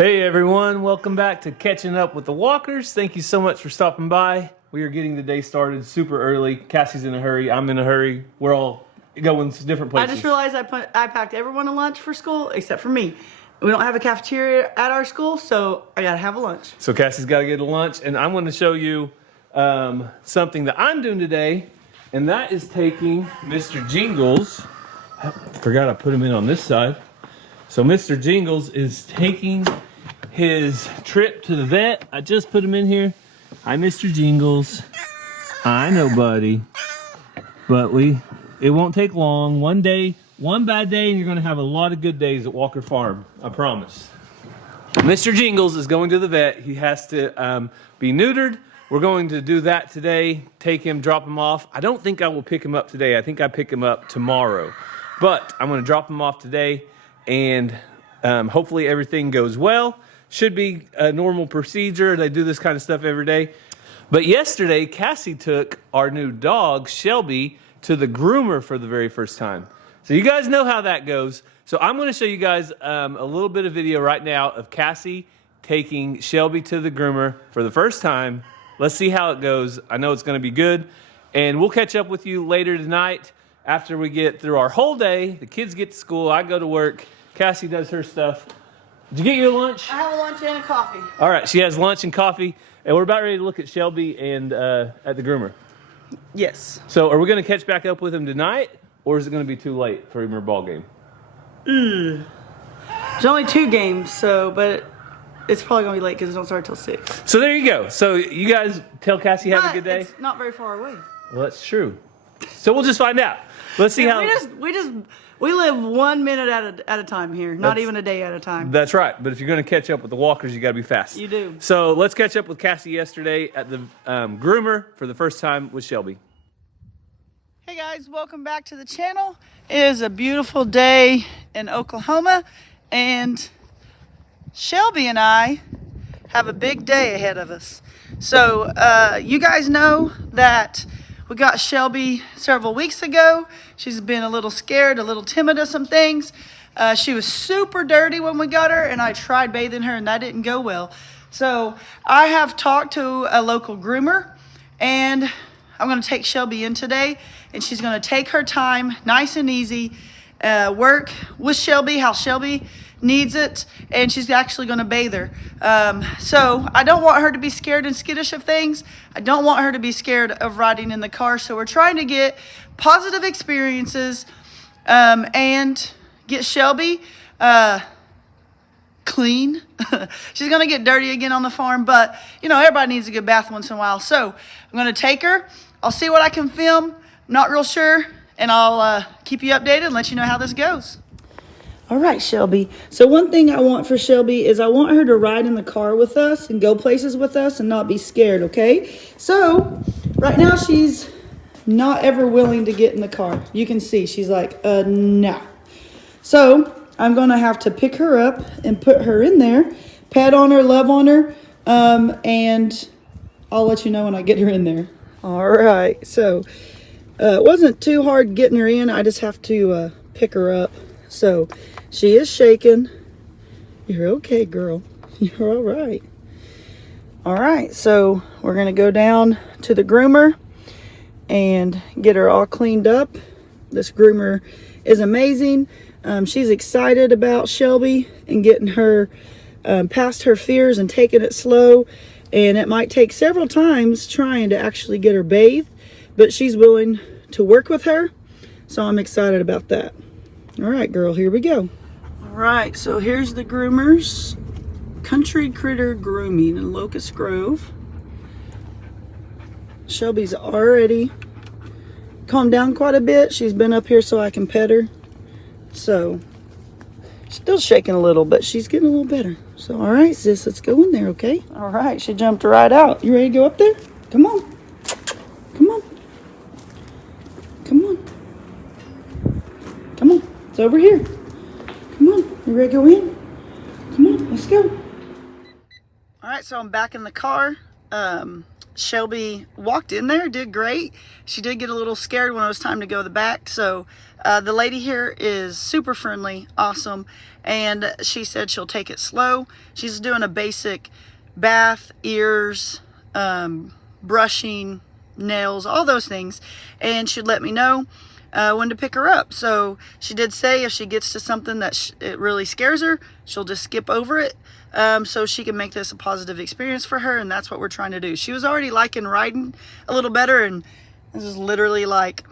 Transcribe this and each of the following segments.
Hey everyone, welcome back to Catching Up with the Walkers. Thank you so much for stopping by. We are getting the day started super early. Cassie's in a hurry, I'm in a hurry. We're all going to different places. I just realized I packed everyone a lunch for school except for me. We don't have a cafeteria at our school, so I gotta have a lunch. So Cassie's got to get a lunch, and I'm going to show you something that I'm doing today, and that is taking Mr. Jingles. I forgot I put him in on this side. So Mr. Jingles is taking his trip to the vet. I just put him in here. Hi, Mr. Jingles. I know, buddy. But it won't take long. One day, one bad day, and you're going to have a lot of good days at Walker Farm. I promise. Mr. Jingles is going to the vet. He has to be neutered. We're going to do that today. Take him, drop him off. I don't think I will pick him up today. I think I pick him up tomorrow. But I'm going to drop him off today, and hopefully everything goes well. Should be a normal procedure. They do this kind of stuff every day. But yesterday, Cassie took our new dog, Shelby, to the groomer for the very first time. So you guys know how that goes. So I'm going to show you guys a little bit of video right now of Cassie taking Shelby to the groomer for the first time. Let's see how it goes. I know it's going to be good. And we'll catch up with you later tonight after we get through our whole day. The kids get to school. I go to work. Cassie does her stuff. Did you get your lunch? I have a lunch and a coffee. All right, she has lunch and coffee, and we're about ready to look at Shelby and at the groomer. Yes. So are we going to catch back up with him tonight, or is it going to be too late for him or ball game? There's only 2 games, but it's probably going to be late because it don't start till 6. So there you go. So you guys tell Cassie have a good day? It's not very far away. Well, that's true. So we'll just find out. Let's see how... We live 1 minute at a time here, not even a day at a time. That's right. But if you're going to catch up with the Walkers, you got to be fast. You do. So let's catch up with Cassie yesterday at the groomer for the first time with Shelby. Hey guys, welcome back to the channel. It is a beautiful day in Oklahoma, and Shelby and I have a big day ahead of us. So you guys know that we got Shelby several weeks ago. She's been a little scared, a little timid of some things. She was super dirty when we got her, and I tried bathing her, and that didn't go well. So I have talked to a local groomer, and I'm going to take Shelby in today, and she's going to take her time, nice and easy, work with Shelby, how Shelby needs it, and she's actually going to bathe her. So I don't want her to be scared and skittish of things. I don't want her to be scared of riding in the car. So we're trying to get positive experiences and get Shelby clean. She's going to get dirty again on the farm, but you know, everybody needs a good bath once in a while. So I'm going to take her. I'll see what I can film. Not real sure, and I'll keep you updated and let you know how this goes. All right, Shelby. So one thing I want for Shelby is I want her to ride in the car with us and go places with us and not be scared, okay? So right now she's not ever willing to get in the car. You can see she's like, no. So I'm going to have to pick her up and put her in there, pat on her, love on her, and I'll let you know when I get her in there. All right. So it wasn't too hard getting her in. I just have to pick her up. So she is shaking. You're okay, girl. You're all right. All right, so we're going to go down to the groomer and get her all cleaned up. This groomer is amazing. She's excited about Shelby and getting her past her fears and taking it slow. And it might take several times trying to actually get her bathed, but she's willing to work with her. So I'm excited about that. All right, girl, here we go. All right, so here's the groomers. Country Critter Grooming in Locust Grove. Shelby's already calmed down quite a bit. She's been up here so I can pet her. So, still shaking a little, but she's getting a little better. So, all right, sis, let's go in there, okay? All right, she jumped right out. You ready to go up there? Come on. Come on. Come on. Come on. It's over here. Come on. You ready to go in? Come on, let's go. All right, so I'm back in the car. Shelby walked in there, did great. She did get a little scared when it was time to go to the back. So the lady here is super friendly, awesome, and she said she'll take it slow. She's doing a basic bath, ears, brushing, nails, all those things, and she'd let me know when to pick her up. So she did say if she gets to something that it really scares her, she'll just skip over it, so she can make this a positive experience for her, and that's what we're trying to do. She was already liking riding a little better, and this is literally like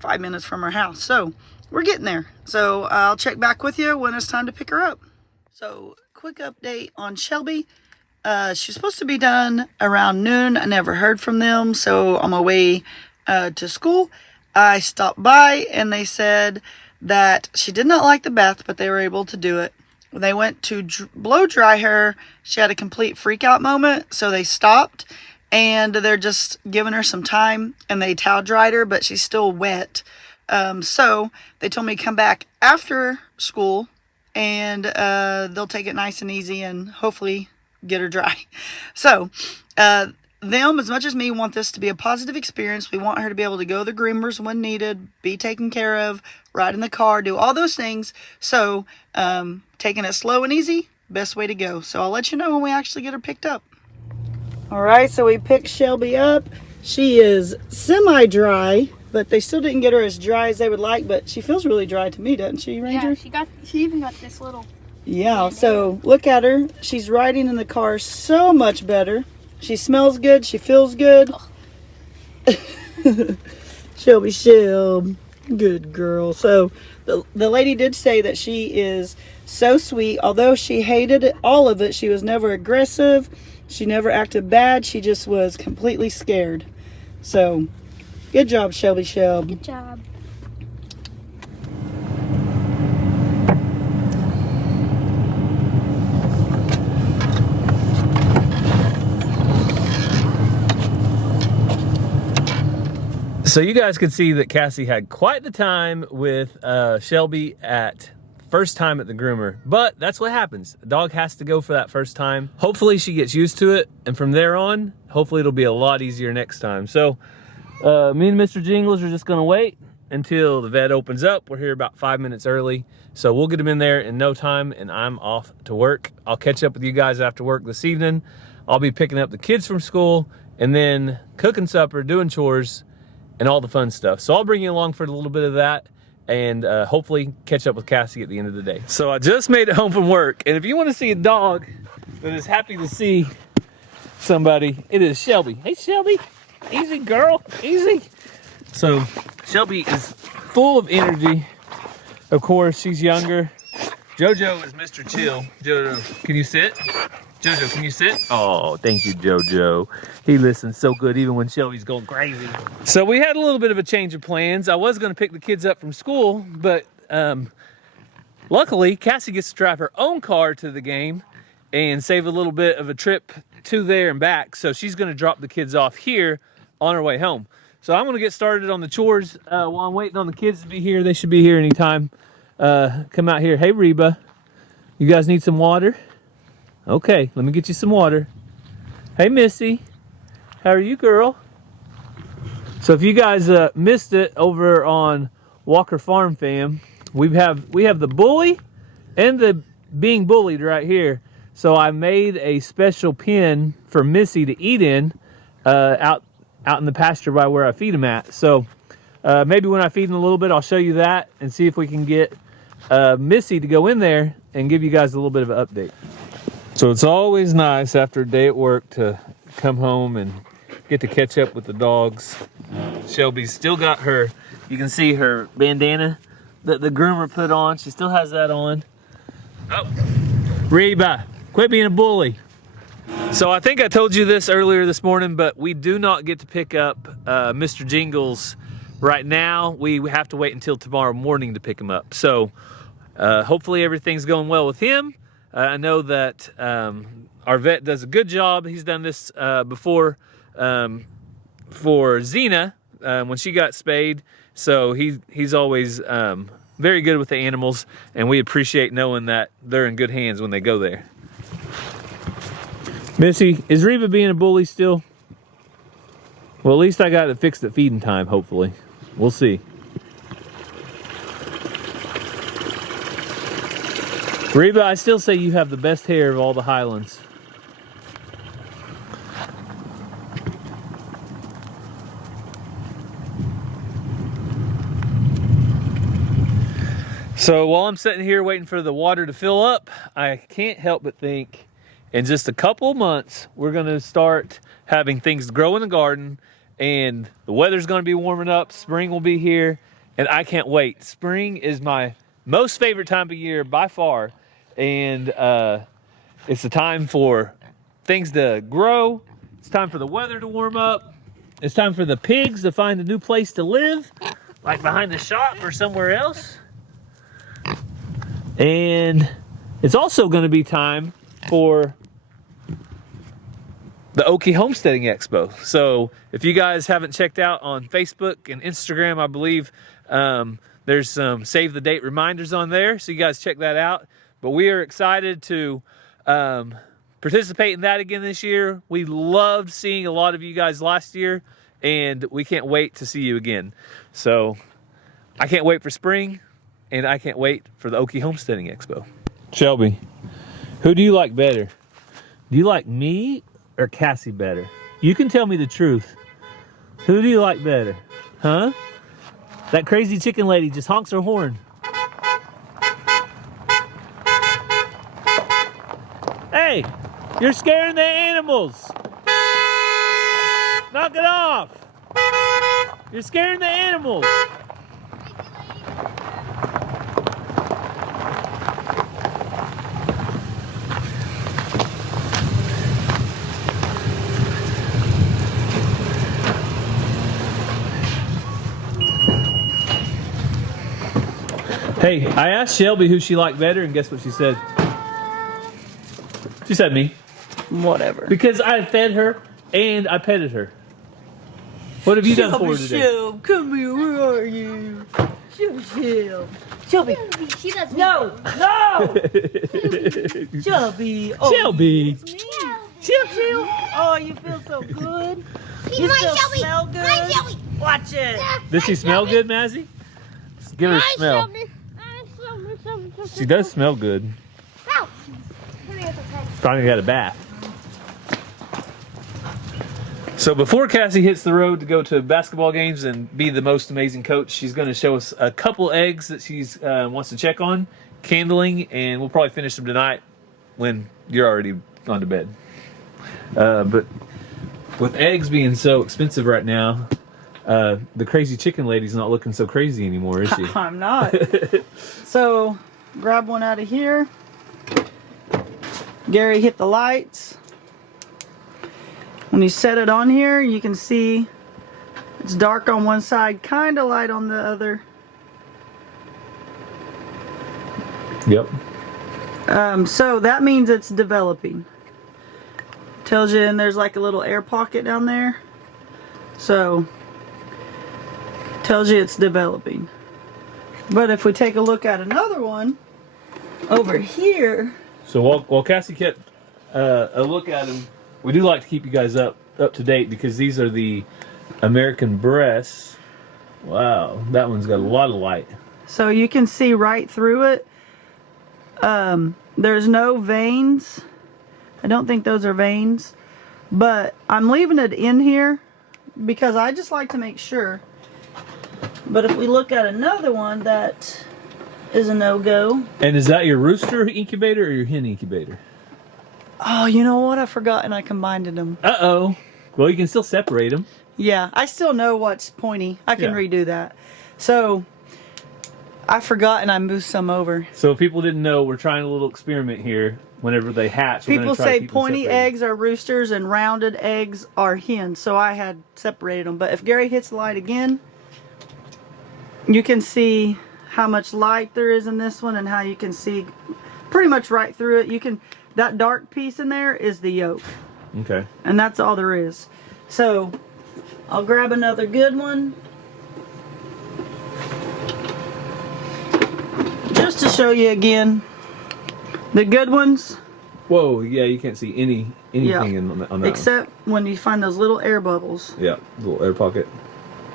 5 minutes from her house, so we're getting there. So I'll check back with you when it's time to pick her up. So quick update on Shelby. She's supposed to be done around noon. I never heard from them, so on my way to school, I stopped by and they said that she did not like the bath, but they were able to do it. They went to blow dry her. She had a complete freak out moment, so they stopped and they're just giving her some time, and they towel dried her, but she's still wet. So they told me to come back after school and they'll take it nice and easy and hopefully get her dry. So them, as much as me, want this to be a positive experience. We want her to be able to go to the groomers when needed, be taken care of, ride in the car, do all those things. So taking it slow and easy, best way to go. So I'll let you know when we actually get her picked up. All right, so we picked Shelby up. She is semi-dry, but they still didn't get her as dry as they would like, but she feels really dry to me, doesn't she, Ranger? Yeah, she even got this little... Yeah, so look at her. She's riding in the car so much better. She smells good. She feels good. Shelby. Good girl. So the lady did say that she is so sweet. Although she hated all of it, she was never aggressive. She never acted bad. She just was completely scared. So good job, Shelby. Good job. So you guys could see that Cassie had quite the time with Shelby at first time at the groomer, but that's what happens. A dog has to go for that first time. Hopefully she gets used to it, and from there on, hopefully it'll be a lot easier next time. So me and Mr. Jingles are just gonna wait until the vet opens up. We're here about 5 minutes early, so we'll get him in there in no time, and I'm off to work. I'll catch up with you guys after work this evening. I'll be picking up the kids from school and then cooking supper, doing chores, and all the fun stuff. So I'll bring you along for a little bit of that, and hopefully catch up with Cassie at the end of the day. So I just made it home from work, and if you want to see a dog that is happy to see somebody, it is Shelby. Hey Shelby, easy girl, easy. So Shelby is full of energy. Of course, she's younger. Jojo is Mr. Chill. Jojo, can you sit? Jojo, can you sit? Oh, thank you, Jojo. He listens so good even when Shelby's going crazy. So we had a little bit of a change of plans. I was going to pick the kids up from school, but luckily Cassie gets to drive her own car to the game and save a little bit of a trip to there and back. So she's going to drop the kids off here on her way home. So I'm going to get started on the chores while I'm waiting on the kids to be here. They should be here anytime. Come out here. Hey, Reba, you guys need some water? Okay, let me get you some water. Hey, Missy, how are you, girl? So if you guys missed it over on Walker Farm Fam, we have the bully and the being bullied right here. So I made a special pen for Missy to eat in out in the pasture by where I feed him at. So maybe when I feed him a little bit, I'll show you that and see if we can get Missy to go in there and give you guys a little bit of an update. So it's always nice after a day at work to come home and get to catch up with the dogs. Shelby's still got her, you can see her bandana that the groomer put on. She still has that on. Oh, Reba, quit being a bully. So I think I told you this earlier this morning, but we do not get to pick up Mr. Jingles right now. We have to wait until tomorrow morning to pick him up. So hopefully everything's going well with him. I know that our vet does a good job. He's done this before for Xena when she got spayed. So he's always very good with the animals, and we appreciate knowing that they're in good hands when they go there. Missy, is Reba being a bully still? Well, at least I got it fixed at feeding time, hopefully. We'll see. Reba, I still say you have the best hair of all the Highlands. So while I'm sitting here waiting for the water to fill up, I can't help but think in just a couple months, we're gonna start having things grow in the garden, and the weather's gonna be warming up, spring will be here, and I can't wait. Spring is my most favorite time of year by far, and it's the time for things to grow, it's time for the weather to warm up, it's time for the pigs to find a new place to live, like behind the shop or somewhere else. And it's also going to be time for the Okie Homesteading Expo. So if you guys haven't checked out on Facebook and Instagram, I believe there's some save the date reminders on there. So you guys check that out. But we are excited to participate in that again this year. We loved seeing a lot of you guys last year, and we can't wait to see you again. So I can't wait for spring. And I can't wait for the Okie Homesteading Expo. Shelby, who do you like better? Do you like me or Cassie better? You can tell me the truth. Who do you like better? Huh? That crazy chicken lady just honks her horn. Hey, you're scaring the animals. Knock it off. You're scaring the animals. Hey, I asked Shelby who she liked better, and guess what she said? She said me. Whatever. Because I fed her and I petted her. What have you done for her today? Shelby, come here. Where are you? Shelby. Shelby. She does. No. No. Shelby. Oh, Shelby. Chill. Oh, you feel so good. You still smell good. Hi, Shelby. Watch it. Does she smell good, Mazzy? Give her a smell. She does smell good. Finally got a bath. So before Cassie hits the road to go to basketball games and be the most amazing coach, she's going to show us a couple eggs that she wants to check on, candling, and we'll probably finish them tonight when you're already gone to bed. But with eggs being so expensive right now, the crazy chicken lady's not looking so crazy anymore, is she? I'm not. So, grab one out of here. Gary hit the lights. When you set it on here, you can see it's dark on one side, kind of light on the other. Yep. So that means it's developing. Tells you, and there's like a little air pocket down there. So, tells you it's developing. But if we take a look at another one over here. So while Cassie kept a look at them, we do like to keep you guys up to date because these are the American breasts. Wow, that one's got a lot of light. So you can see right through it. There's no veins. I don't think those are veins. But I'm leaving it in here because I just like to make sure. But if we look at another one, that is a no-go. And is that your rooster incubator or your hen incubator? Oh, you know what? I forgot and I combined them. Uh-oh. Well, you can still separate them. Yeah, I still know what's pointy. I can Yeah. redo that. So, I forgot and I moved some over. So if people didn't know, we're trying a little experiment here. Whenever they hatch, we're People gonna try to say keep them pointy separated. eggs are roosters and rounded eggs are hens. So I had separated them. But if Gary hits the light again, you can see how much light there is in this one and how you can see pretty much right through it. You can, that dark piece in there is the yolk. Okay. And that's all there is. So I'll grab another good one. Just to show you again, the good ones Whoa, yeah, you can't see anything on that one. Except when you find those little air bubbles. Yeah, little air pocket.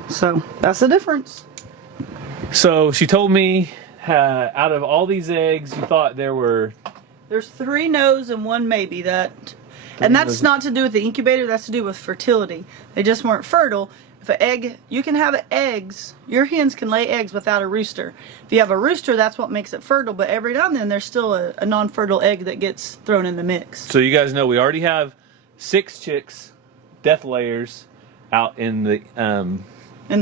So that's the difference. So she told me out of all these eggs, you thought There's 3 no's and 1 maybe. And that's not to do with the incubator, that's to do with fertility. They just weren't fertile. If an egg, you can have eggs, your hens can lay eggs without a rooster. If you have a rooster, that's what makes it fertile, but every now and then there's still a non-fertile egg that gets thrown in the mix. So you guys know we already have 6 chicks, death layers, out in the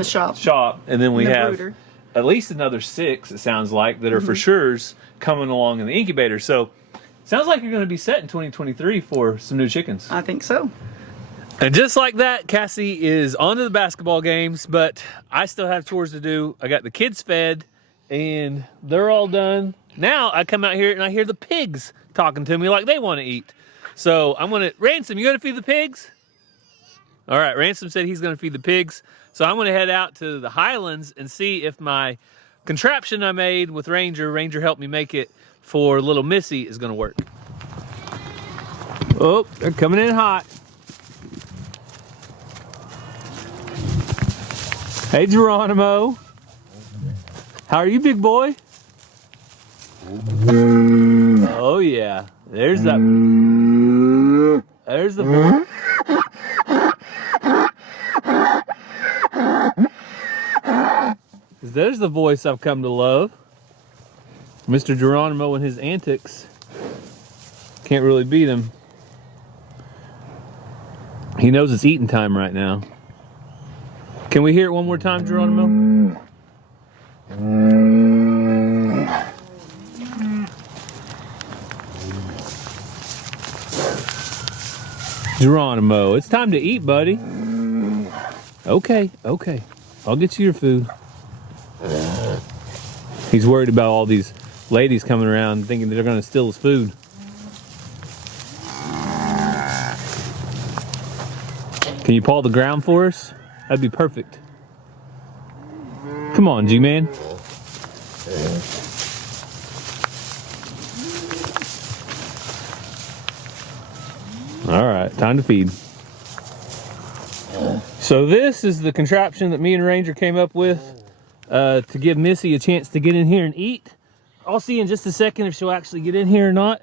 shop. And then we have brooder. At least another 6, it sounds like, that are for sure's coming along in the incubator. So sounds like you're going to be set in 2023 for some new chickens. I think so. And just like that, Cassie is on to the basketball games, but I still have chores to do. I got the kids fed, and they're all done. Now I come out here and I hear the pigs talking to me like they want to eat. So I'm going to, Ransom, you going to feed the pigs? All right, Ransom said he's going to feed the pigs. So I'm going to head out to the Highlands and see if my contraption I made with Ranger helped me make it for little Missy, is going to work. Oh, they're coming in hot. Hey, Geronimo. How are you, big boy? Oh, yeah. There's the boy. There's the voice I've come to love. Mr. Geronimo and his antics. Can't really beat him. He knows it's eating time right now. Can we hear it one more time, Geronimo? Geronimo, it's time to eat, buddy. Okay. I'll get you your food. He's worried about all these ladies coming around thinking they're going to steal his food. Can you paw the ground for us? That'd be perfect. Come on, G-Man. All right, time to feed. So this is the contraption that me and Ranger came up with to give Missy a chance to get in here and eat. I'll see in just a second if she'll actually get in here or not.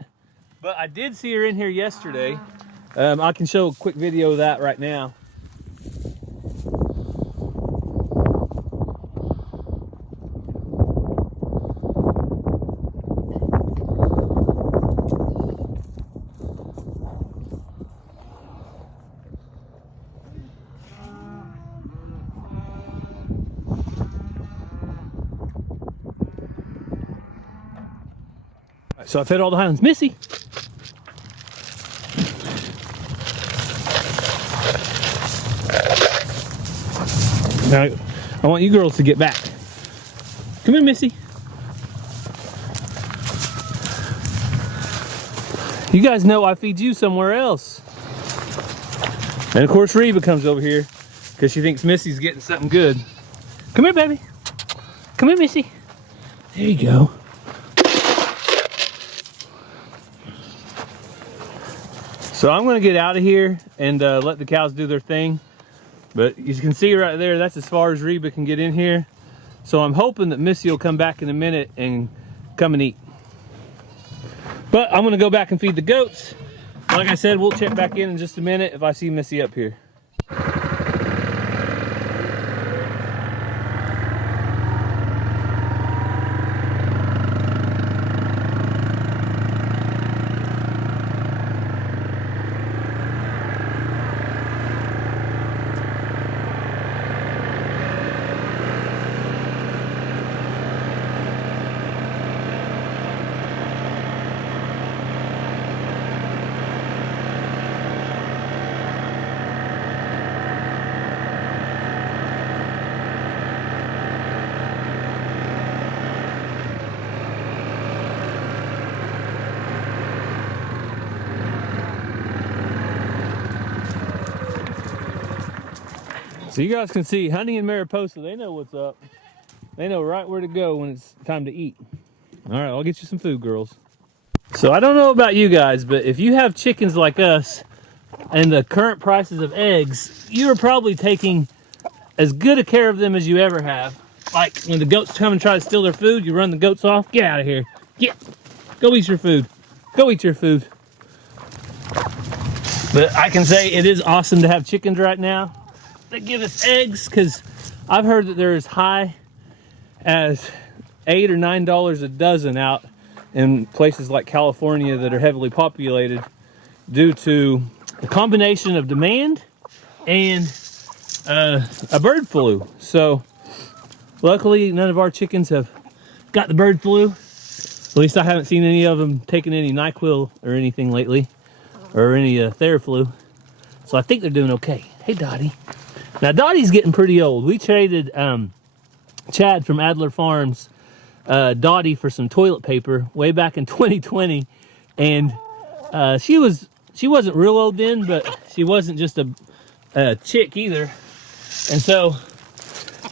But I did see her in here yesterday. I can show a quick video of that right now. So I fed all the Highlands. Missy! Now, I want you girls to get back. Come here, Missy. You guys know I feed you somewhere else. And of course Reba comes over here because she thinks Missy's getting something good. Come here, baby. Come here, Missy. There you go. So I'm going to get out of here and let the cows do their thing. But you can see right there, that's as far as Reba can get in here. So I'm hoping that Missy will come back in a minute and come and eat. But I'm going to go back and feed the goats. Like I said, we'll check back in just a minute if I see Missy up here. So you guys can see Honey and Mariposa, they know what's up. They know right where to go when it's time to eat. All right, I'll get you some food, girls. So I don't know about you guys, but if you have chickens like us and the current prices of eggs, you are probably taking as good a care of them as you ever have. Like when the goats come and try to steal their food, you run the goats off. Get out of here. Get. Go eat your food. Go eat your food. But I can say it is awesome to have chickens right now. They give us eggs, because I've heard that they're as high as $8 or $9 a dozen out in places like California that are heavily populated due to the combination of demand and a bird flu. So luckily none of our chickens have got the bird flu. At least I haven't seen any of them taking any NyQuil or anything lately, or any Theraflu. So I think they're doing okay. Hey Dottie. Now Dottie's getting pretty old. We traded Chad from Adler Farms Dottie for some toilet paper way back in 2020, and she wasn't real old then, but she wasn't just a chick either. And so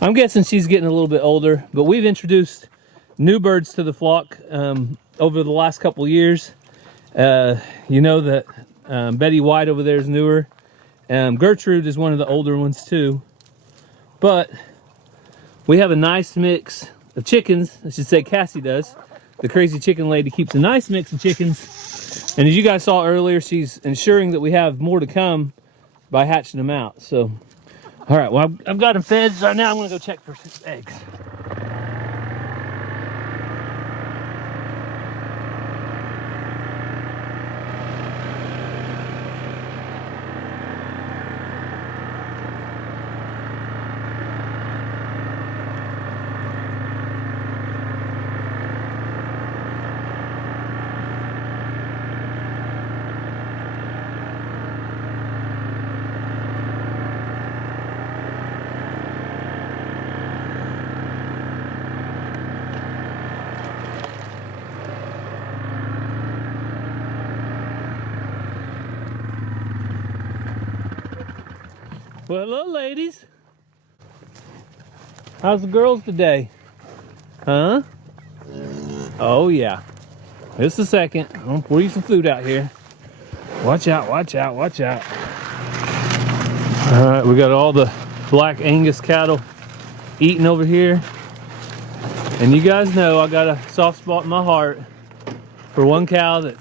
I'm guessing she's getting a little bit older, but we've introduced new birds to the flock over the last couple years. You know that Betty White over there is newer. Gertrude is one of the older ones too. But we have a nice mix of chickens. I should say Cassie does. The crazy chicken lady keeps a nice mix of chickens. And as you guys saw earlier, she's ensuring that we have more to come by hatching them out. So, all right, well, I've got them fed. So now I'm gonna go check for eggs. Well, hello, ladies. How's the girls today? Huh? Oh, yeah. Just a second. I'll pour you some food out here. Watch out, watch out, watch out. All right, we got all the black Angus cattle eating over here. And you guys know I got a soft spot in my heart for one cow that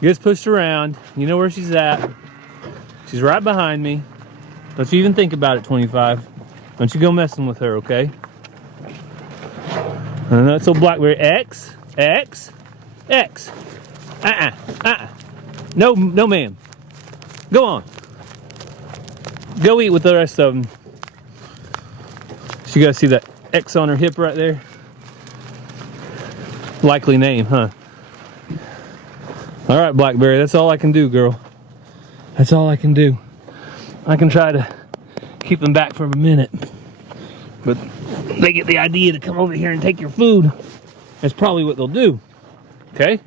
gets pushed around. You know where she's at. She's right behind me. Don't you even think about it, 25. Don't you go messing with her, okay? And that's old Blackberry. X. No, ma'am. Go on. Go eat with the rest of them. So you guys see that X on her hip right there? Likely name, huh? All right, Blackberry, that's all I can do, girl. That's all I can do. I can try to keep them back for a minute, but they get the idea to come over here and take your food. That's probably what they'll do, okay?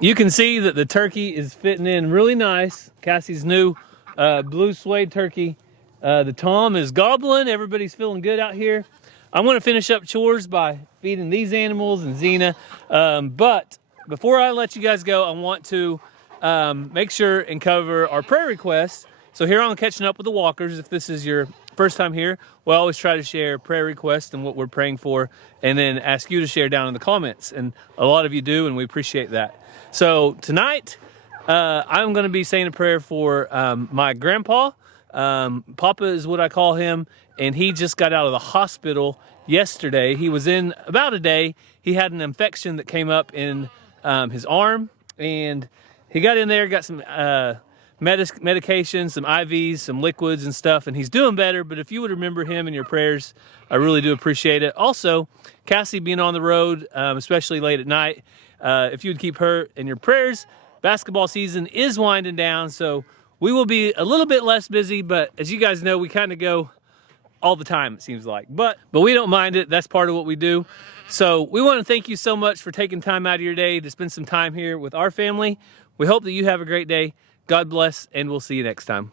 You can see that the turkey is fitting in really nice. Cassie's new blue suede turkey. The Tom is gobbling. Everybody's feeling good out here. I'm going to finish up chores by feeding these animals and Xena. But before I let you guys go, I want to make sure and cover our prayer requests. So here on Catching Up with the Walkers, if this is your first time here, we always try to share prayer requests and what we're praying for, and then ask you to share down in the comments. And a lot of you do, and we appreciate that. So tonight, I'm going to be saying a prayer for my grandpa. Papa is what I call him, and he just got out of the hospital yesterday. He was in about a day. He had an infection that came up in his arm, and he got in there, got some medication, some IVs, some liquids and stuff, and he's doing better. But if you would remember him in your prayers, I really do appreciate it. Also, Cassie being on the road, especially late at night, if you would keep her in your prayers. Basketball season is winding down, so we will be a little bit less busy, but as you guys know, we kind of go all the time, it seems like. But we don't mind it. That's part of what we do. So we want to thank you so much for taking time out of your day to spend some time here with our family. We hope that you have a great day. God bless, and we'll see you next time.